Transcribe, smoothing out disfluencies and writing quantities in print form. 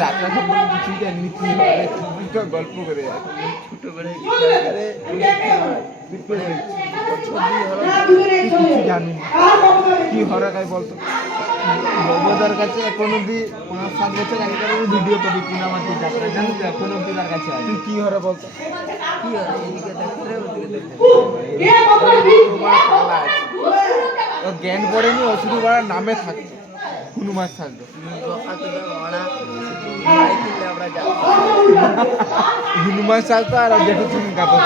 যাত্রা সম্পর্কে কিছুই জানি কি হবে, তুমি তো গল্প করে ছোটবেলায় কিছু জানি কি হরাকায় বলতো। ববদার কাছে এখন অব্দি 5-7 বছর আগেকার ভিডিও কপি পুনামাটি যাত্রা জানি তো এখন অব্দি তার কাছে আছে। তুই কি হরা বলতো? কি হরা এদিকে দেখে ওদিকে দেখে জ্ঞান পড়েনি, ও শুধু নামে থাকতো, হনুমান থাকতো। হনুমান চালতো আর দেখো তুমি কাপড়